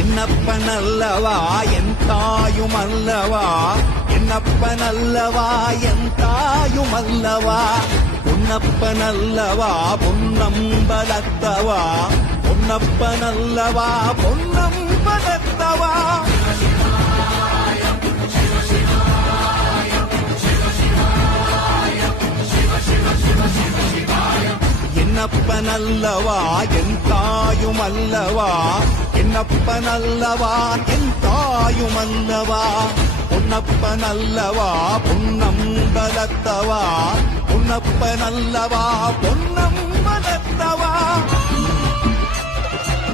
என்னப்பனல்லவா என் தாயுமல்லவா, என்னப்பனல்லவா என் தாயுமல்லவா, பொன்னப்பனல்லவா பொன்னம்பலத்தவா, பொன்னப்பனல்லவா பொன்னம்பலத்தவா. என்னப்பனல்லவா என் தாயுமல்லவா, என்னப்பனல்லவா என் தாயுமல்லவா, பொன்னப்பனல்லவா பொன்னம்பலத்தவா, பொன்னப்பனல்லவா பொன்னம்பலத்தவா.